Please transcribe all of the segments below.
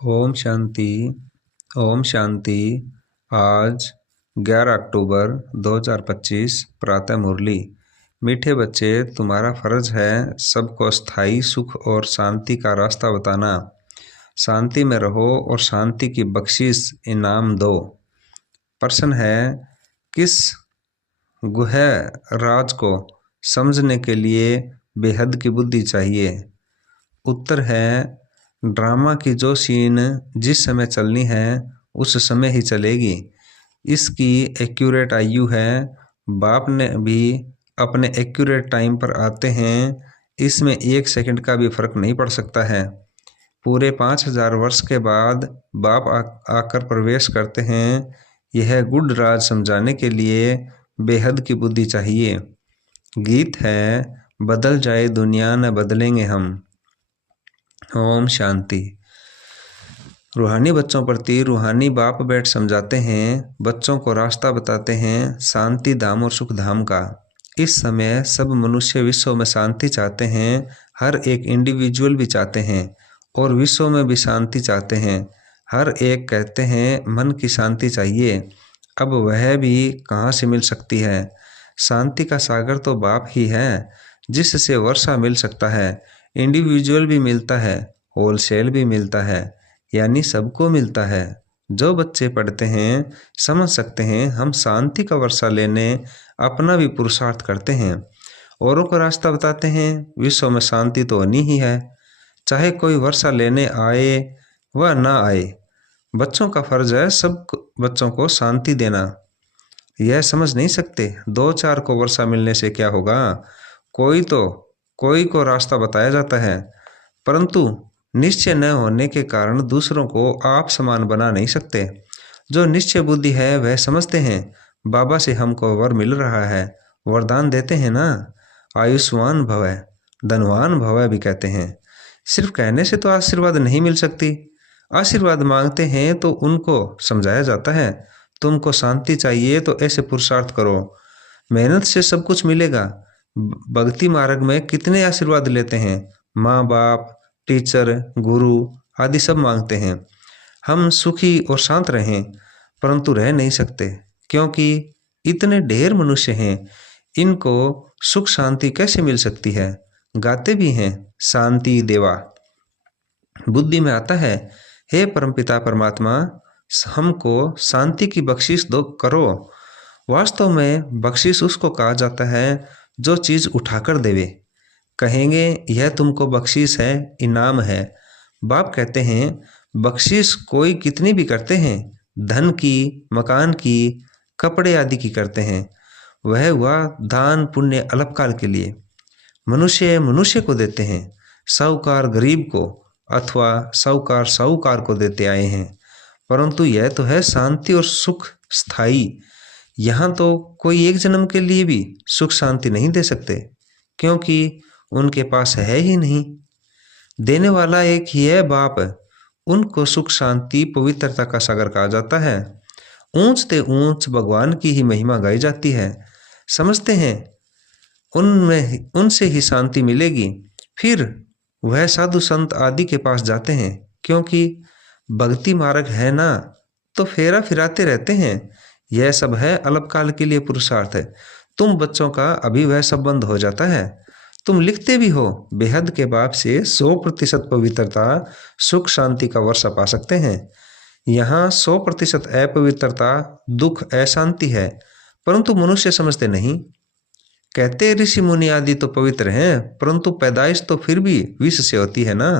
ओम शांति। ओम शांति। आज 11 अक्टूबर 2025 प्रातः मुरली। मीठे बच्चे, तुम्हारा फर्ज है सबको स्थायी सुख और शांति का रास्ता बताना। शांति में रहो और शांति की बख्शिश इनाम दो। प्रश्न है, किस गुह्य राज को समझने के लिए बेहद की बुद्धि चाहिए? उत्तर है, ड्रामा की जो सीन जिस समय चलनी है उस समय ही चलेगी। इसकी एक्यूरेट आयु है। बाप ने भी अपने एक्यूरेट टाइम पर आते हैं। इसमें 1 सेकंड का भी फर्क नहीं पड़ सकता है। पूरे 5000 वर्ष के बाद बाप आकर प्रवेश करते हैं। यह गुड राज समझाने के लिए बेहद की बुद्धि चाहिए। गीत है, बदल जाए दुनिया न बदलेंगे हम। ओम शांति। रूहानी बच्चों प्रति रूहानी बाप बैठ समझाते हैं, बच्चों को रास्ता बताते हैं शांति धाम और सुख धाम का। इस समय सब मनुष्य विश्व में शांति चाहते हैं। हर एक इंडिविजुअल भी चाहते हैं और विश्व में भी शांति चाहते हैं। हर एक कहते हैं मन की शांति चाहिए। अब वह भी कहाँ से मिल सकती है? शांति का सागर तो बाप ही है, जिससे वर्षा मिल सकता है। इंडिविजुअल भी मिलता है, होलसेल भी मिलता है, यानी सबको मिलता है। जो बच्चे पढ़ते हैं समझ सकते हैं हम शांति का वर्षा लेने अपना भी पुरुषार्थ करते हैं, औरों को रास्ता बताते हैं। विश्व में शांति तो होनी ही है, चाहे कोई वर्षा लेने आए व ना आए। बच्चों का फर्ज है सब बच्चों को शांति देना। यह समझ नहीं सकते 2-4 को वर्षा मिलने से क्या होगा। कोई को रास्ता बताया जाता है, परंतु निश्चय न होने के कारण दूसरों को आप समान बना नहीं सकते। जो निश्चय बुद्धि है वह समझते हैं बाबा से हमको वर मिल रहा है, वरदान देते हैं ना। आयुष्मान भव, धनवान भव भी कहते हैं। सिर्फ कहने से तो आशीर्वाद नहीं मिल सकती। आशीर्वाद मांगते हैं तो उनको समझाया जाता है, तुमको शांति चाहिए तो ऐसे पुरुषार्थ करो, मेहनत से सब कुछ मिलेगा। भक्ति मार्ग में कितने आशीर्वाद लेते हैं, माँ बाप, टीचर, गुरु आदि सब मांगते हैं हम सुखी और शांत रहें, परंतु रह नहीं सकते क्योंकि इतने ढेर मनुष्य हैं। इनको सुख शांति कैसे मिल सकती है? गाते भी हैं शांति देवा। बुद्धि में आता है, हे परमपिता परमात्मा हमको शांति की बख्शिश दो करो। वास्तव में बख्शिश उसको कहा जाता है जो चीज उठाकर देवे। कहेंगे यह तुमको बख्शिश है, इनाम है। बाप कहते हैं बख्शिश कोई कितनी भी करते हैं, धन की, मकान की, कपड़े आदि की करते हैं। वह हुआ दान पुण्य अल्पकाल के लिए। मनुष्य को देते हैं, साहूकार गरीब को अथवा साहूकार को देते आए हैं। परंतु यह तो है शांति और सुख स्थायी। यहाँ तो कोई एक जन्म के लिए भी सुख शांति नहीं दे सकते, क्योंकि उनके पास है ही नहीं। देने वाला एक ही है बाप। उनको सुख शांति पवित्रता का सागर कहा जाता है। ऊंच ते ऊंच भगवान की ही महिमा गाई जाती है। समझते हैं उनसे ही शांति मिलेगी। फिर वह साधु संत आदि के पास जाते हैं, क्योंकि भक्ति मार्ग है ना, तो फेरा फिराते रहते हैं। यह सब है अल्पकाल के लिए पुरुषार्थ है। तुम बच्चों का अभी वह सब बंद हो जाता है। तुम लिखते भी हो बेहद के बाप से 100% पवित्रता सुख शांति का वर्षा पा सकते हैं। यहाँ 100% अपवित्रता दुख अशांति है, परंतु मनुष्य समझते नहीं। कहते ऋषि मुनि आदि तो पवित्र हैं, परंतु पैदाइश तो फिर भी विष से होती है ना।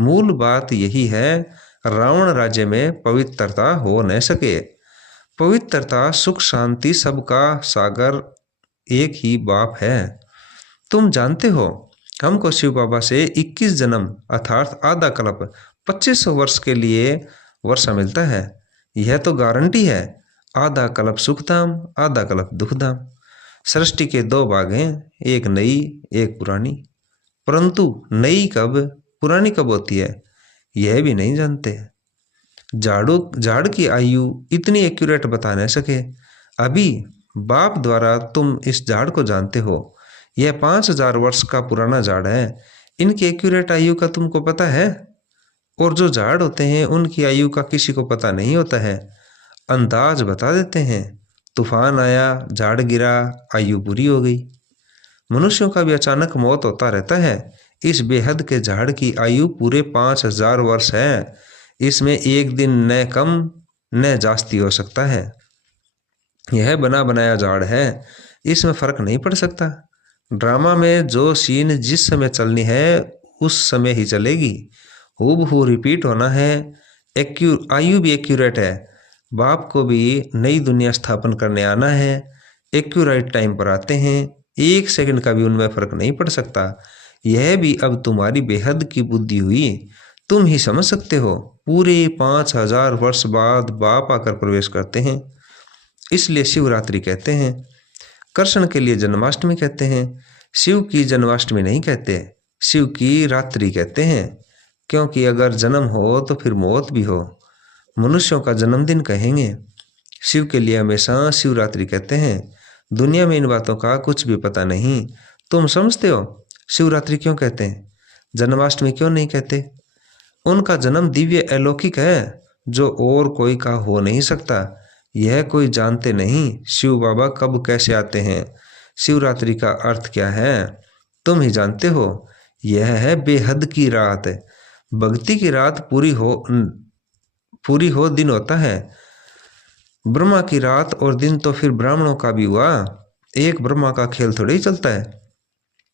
मूल बात यही है, रावण राज्य में पवित्रता हो न सके। पवित्रता सुख शांति सबका सागर एक ही बाप है। तुम जानते हो हमको शिव बाबा से 21 जन्म अर्थात आधा कल्प 2500 वर्ष के लिए वर्षा मिलता है। यह तो गारंटी है। आधा कल्प सुखधाम, आधा कल्प दुखधाम। सृष्टि के 2 भाग हैं, एक नई एक पुरानी। परंतु नई कब पुरानी कब होती है यह भी नहीं जानते। झाड़ की आयु इतनी एक्यूरेट बता नहीं सके। अभी बाप द्वारा तुम इस झाड़ को जानते हो। यह 5000 वर्ष का पुराना झाड़ है। इनकी एक्यूरेट आयु का तुमको पता है? और जो झाड़ होते हैं उनकी आयु का किसी को पता नहीं होता है, अंदाज बता देते हैं। तूफान आया, झाड़ गिरा, आयु पूरी हो गई। मनुष्यों का भी अचानक मौत होता रहता है। इस बेहद के झाड़ की आयु पूरे 5000 वर्ष है। इसमें एक दिन न कम न जास्ती हो सकता है। यह बना बनाया झाड़ है, इसमें फर्क नहीं पड़ सकता। ड्रामा में जो सीन जिस समय चलनी है उस समय ही चलेगी, हूबहू रिपीट होना है। आयु भी एक्यूरेट है। बाप को भी नई दुनिया स्थापन करने आना है, एक्यूरेट टाइम पर आते हैं, 1 सेकंड का भी उनमें फर्क नहीं पड़ सकता। यह भी अब तुम्हारी बेहद की बुद्धि हुई, तुम ही समझ सकते हो। पूरे 5000 वर्ष बाद बाप आकर प्रवेश करते हैं, इसलिए शिवरात्रि कहते हैं। कृष्ण के लिए जन्माष्टमी कहते हैं। शिव की जन्माष्टमी नहीं कहते, शिव की रात्रि कहते हैं, क्योंकि अगर जन्म हो तो फिर मौत भी हो। मनुष्यों का जन्मदिन कहेंगे, शिव के लिए हमेशा शिवरात्रि कहते हैं। दुनिया में इन बातों का कुछ भी पता नहीं। तुम समझते हो शिवरात्रि क्यों कहते हैं, जन्माष्टमी क्यों नहीं कहते? उनका जन्म दिव्य अलौकिक है, जो और कोई का हो नहीं सकता। यह कोई जानते नहीं शिव बाबा कब कैसे आते हैं। शिवरात्रि का अर्थ क्या है तुम ही जानते हो। यह है बेहद की रात। भक्ति की रात पूरी हो दिन होता है। ब्रह्मा की रात और दिन तो फिर ब्राह्मणों का भी हुआ। एक ब्रह्मा का खेल थोड़ा ही चलता है।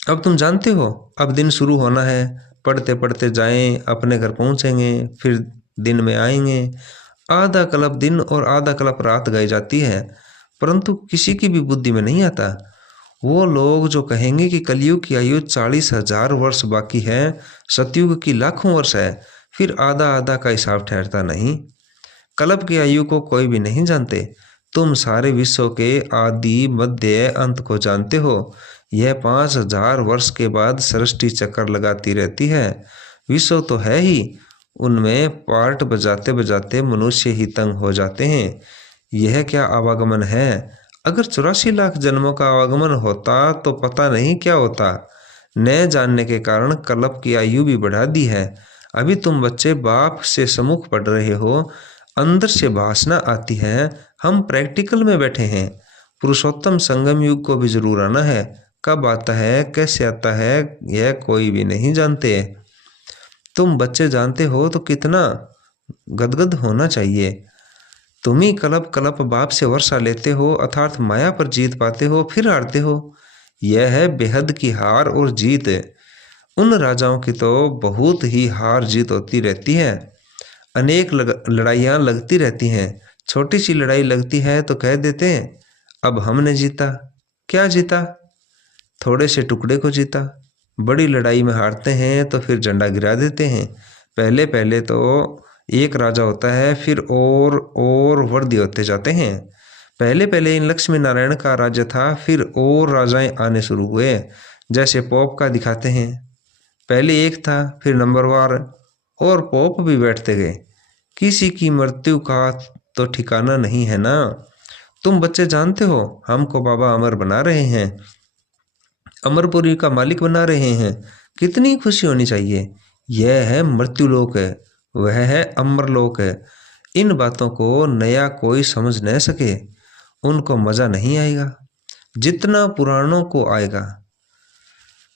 अब तुम जानते हो, अब दिन शुरू होना है। पढ़ते पढ़ते जाएं, अपने घर पहुंचेंगे, फिर दिन में आएंगे। आधा कल्प दिन और आधा कल्प रात गाई जाती है, परंतु किसी की भी बुद्धि में नहीं आता। वो लोग जो कहेंगे कि कलयुग की आयु 40,000 वर्ष बाकी है, सतयुग की लाखों वर्ष है, फिर आधा आधा का हिसाब ठहरता नहीं। कल्प की आयु को कोई भी नहीं जानते। तुम सारे विश्व के आदि मध्य अंत को जानते हो। यह 5000 वर्ष के बाद सृष्टि चक्कर लगाती रहती है। विश्व तो है ही, उनमें पार्ट बजाते बजाते मनुष्य ही तंग हो जाते हैं। यह क्या आवागमन है। अगर 84 लाख जन्मों का आवागमन होता तो पता नहीं क्या होता। न जानने के कारण कल्प की आयु भी बढ़ा दी है। अभी तुम बच्चे बाप से सम्मुख पढ़ रहे हो, अंदर से भाषणा आती है, हम प्रैक्टिकल में बैठे हैं। पुरुषोत्तम संगम युग को भी जरूर आना है। कब आता है, कैसे आता है, यह कोई भी नहीं जानते। तुम बच्चे जानते हो तो कितना गदगद होना चाहिए। तुम ही कल्प कल्प बाप से वर्षा लेते हो, अर्थात माया पर जीत पाते हो, फिर हारते हो। यह है बेहद की हार और जीत। उन राजाओं की तो बहुत ही हार जीत होती रहती है। अनेक लड़ाइयाँ लगती रहती हैं। छोटी सी लड़ाई लगती है तो कह देते हैं अब हमने जीता। क्या जीता? थोड़े से टुकड़े को जीता। बड़ी लड़ाई में हारते हैं तो फिर झंडा गिरा देते हैं। पहले पहले तो एक राजा होता है, फिर और वर्दी होते जाते हैं। पहले पहले इन लक्ष्मी नारायण का राज्य था, फिर और राजाएं आने शुरू हुए, जैसे पोप का दिखाते हैं। पहले एक था, फिर नंबरवार, और पोप भी बैठते गए। किसी की मृत्यु का तो ठिकाना नहीं है ना। तुम बच्चे जानते हो, हमको बाबा अमर बना रहे हैं, अमरपुरी का मालिक बना रहे हैं। कितनी खुशी होनी चाहिए। यह है मृत्युलोक है, वह है अमरलोक है। इन बातों को नया कोई समझ न सके, उनको मजा नहीं आएगा जितना पुराणों को आएगा।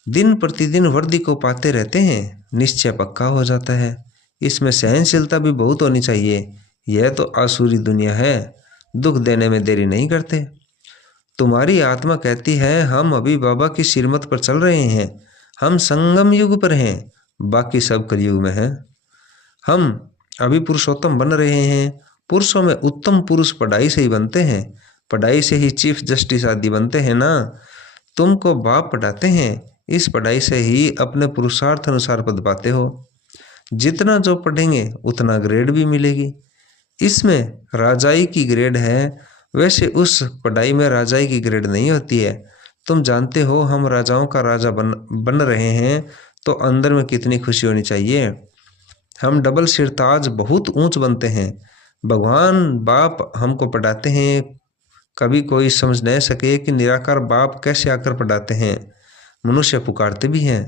दिन प्रतिदिन वर्दी को पाते रहते हैं, निश्चय पक्का हो जाता है। इसमें सहनशीलता भी बहुत होनी चाहिए। यह तो आसुरी दुनिया है, दुख देने में देरी नहीं करते। तुम्हारी आत्मा कहती है हम अभी बाबा की श्रीमत पर चल रहे हैं, हम संगम युग पर हैं, बाकी सब कलयुग में हैं। हम अभी पुरुषोत्तम बन रहे हैं। पुरुषों में उत्तम पुरुष पढ़ाई से ही बनते हैं, पढ़ाई से ही चीफ जस्टिस आदि बनते हैं ना। तुमको बाप पढ़ाते हैं, इस पढ़ाई से ही अपने पुरुषार्थ अनुसार पद पाते हो। जितना जो पढ़ेंगे उतना ग्रेड भी मिलेगी। इसमें राजाई की ग्रेड है, वैसे उस पढ़ाई में राजाई की ग्रेड नहीं होती है। तुम जानते हो हम राजाओं का राजा बन रहे हैं, तो अंदर में कितनी खुशी होनी चाहिए। हम डबल सिरताज बहुत ऊंच बनते हैं। भगवान बाप हमको पढ़ाते हैं। कभी कोई समझ नहीं सके कि निराकार बाप कैसे आकर पढ़ाते हैं। मनुष्य पुकारते भी हैं,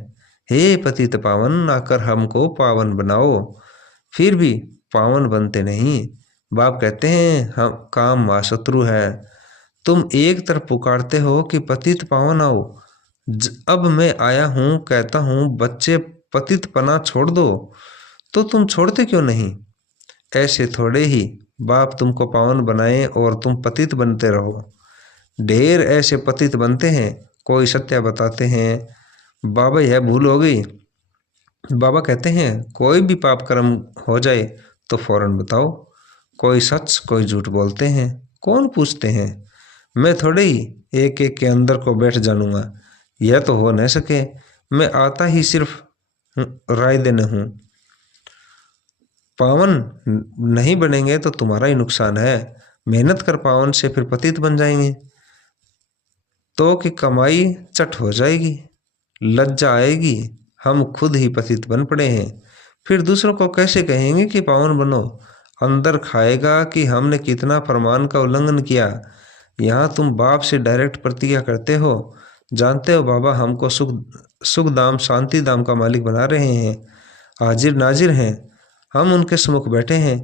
हे पतित पावन, आकर हमको पावन बनाओ। फिर भी पावन बनते नहीं। बाप कहते हैं हम काम महाशत्रु है। तुम एक तरफ पुकारते हो कि पतित पावन आओ, अब मैं आया हूं कहता हूं बच्चे पतित पना छोड़ दो, तो तुम छोड़ते क्यों नहीं? ऐसे थोड़े ही बाप तुमको पावन बनाए और तुम पतित बनते रहो। ढेर ऐसे पतित बनते हैं, कोई सत्य बताते हैं बाबा यह भूल हो गई। बाबा कहते हैं कोई भी पाप कर्म हो जाए तो फौरन बताओ। कोई सच कोई झूठ बोलते हैं, कौन पूछते हैं? मैं थोड़े ही एक एक के अंदर को बैठ जानूंगा, यह तो हो न सके। मैं आता ही सिर्फ राय देने हूं। पावन नहीं बनेंगे तो तुम्हारा ही नुकसान है। मेहनत कर पावन से फिर पतित बन जाएंगे तो कि कमाई चट हो जाएगी, लज्जा आएगी, हम खुद ही पतित बन पड़े हैं। फिर दूसरों को कैसे कहेंगे कि पावन बनो? अंदर खाएगा कि हमने कितना फरमान का उल्लंघन किया। यहाँ तुम बाप से डायरेक्ट प्रतिज्ञा करते हो, जानते हो बाबा हमको सुख धाम शांति धाम का मालिक बना रहे हैं, हाजिर नाजिर हैं, हम उनके सम्मुख बैठे हैं।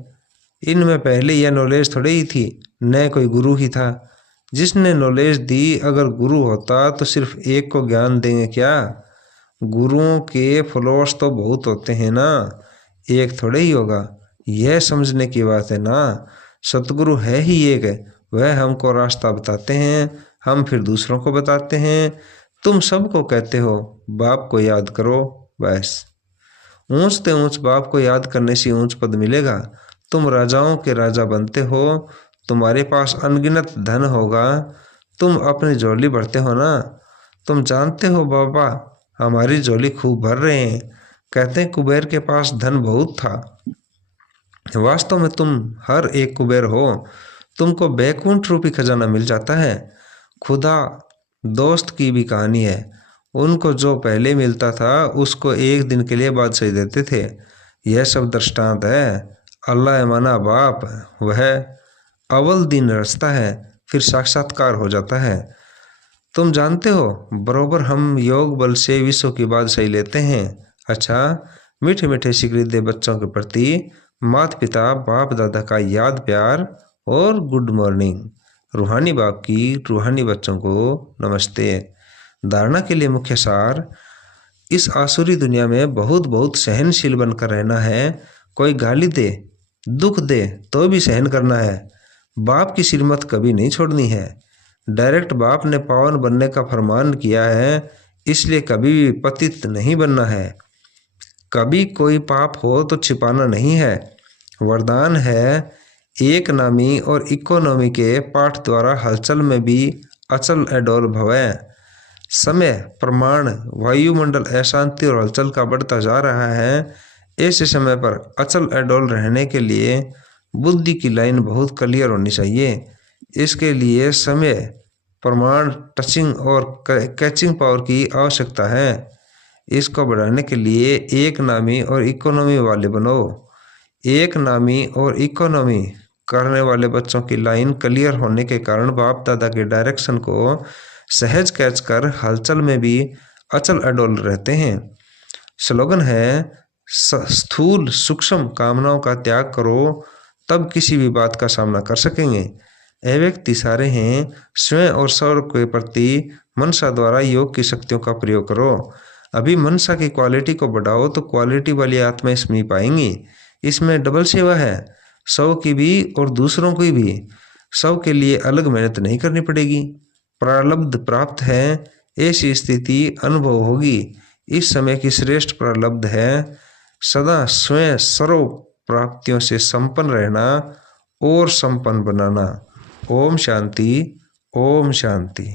इनमें पहले यह नॉलेज थोड़ी ही थी, न कोई गुरु ही था जिसने नॉलेज दी। अगर गुरु होता तो सिर्फ एक को ज्ञान देंगे क्या? गुरुओं के फॉलोअर्स तो बहुत होते हैं ना, एक थोड़े ही होगा। यह समझने की बात है ना, सतगुरु है ही एक है, वह हमको रास्ता बताते हैं, हम फिर दूसरों को बताते हैं। तुम सबको कहते हो बाप को याद करो, बस ऊंच ते ऊंच बाप को याद करने से ऊंच पद मिलेगा। तुम राजाओं के राजा बनते हो, तुम्हारे पास अनगिनत धन होगा, तुम अपनी झोली भरते हो ना। तुम जानते हो बाबा हमारी झोली खूब भर रहे हैं, कहते हैं कुबेर के पास धन बहुत था। वास्तव में तुम हर एक कुबेर हो, तुमको बैकुंठ रूपी खजाना मिल जाता है। खुदा दोस्त की भी कहानी है, उनको जो पहले मिलता था उसको एक दिन के लिए बादशाही देते थे। यह सब दृष्टांत है। अल्लाह माना बाप वह अव्वल दिन रचता है, फिर साक्षात्कार हो जाता है। तुम जानते हो बरोबर हम योग बल से विश्व की बादशाही लेते हैं। अच्छा, मीठे मीठे सिकरीदे बच्चों के प्रति माता पिता बाप दादा का याद प्यार और गुड मॉर्निंग। रूहानी बाप की रूहानी बच्चों को नमस्ते। धारणा के लिए मुख्य सार, इस आसुरी दुनिया में बहुत बहुत सहनशील बनकर रहना है। कोई गाली दे दुख दे तो भी सहन करना है। बाप की श्रीमत कभी नहीं छोड़नी है। डायरेक्ट बाप ने पावन बनने का फरमान किया है, इसलिए कभी भी पतित नहीं बनना है। कभी कोई पाप हो तो छिपाना नहीं है। वरदान है एक नामी और इकोनॉमी के पाठ द्वारा हलचल में भी अचल अडोल भवै। समय प्रमाण वायुमंडल अशांति और हलचल का बढ़ता जा रहा है। ऐसे समय पर अचल अडोल रहने के लिए बुद्धि की लाइन बहुत क्लियर होनी चाहिए। इसके लिए समय प्रमाण टचिंग और कैचिंग पावर की आवश्यकता है। इसको बढ़ाने के लिए एक नामी और इकोनॉमी वाले बनो। एक नामी और इकोनॉमी करने वाले बच्चों की लाइन क्लियर होने के कारण बाप दादा के डायरेक्शन को सहज कैच कर हलचल में भी अचल अडोल रहते हैं। स्लोगन है स्थूल सूक्ष्म कामनाओं का त्याग करो, तब किसी भी बात का सामना कर सकेंगे। अव्यक्त सारे हैं, स्वयं और स्वर के प्रति मनसा द्वारा योग की शक्तियों का प्रयोग करो। अभी मनसा की क्वालिटी को बढ़ाओ तो क्वालिटी वाली आत्माएं समीप आएंगी। इसमें डबल सेवा है, सौ की भी और दूसरों की भी। सौ के लिए अलग मेहनत नहीं करनी पड़ेगी। प्रारब्ध प्राप्त है, ऐसी स्थिति अनुभव होगी। इस समय की श्रेष्ठ प्रारब्ध है सदा स्वयं सर्व प्राप्तियों से संपन्न रहना और संपन्न बनाना। ओम शांति, ओम शांति।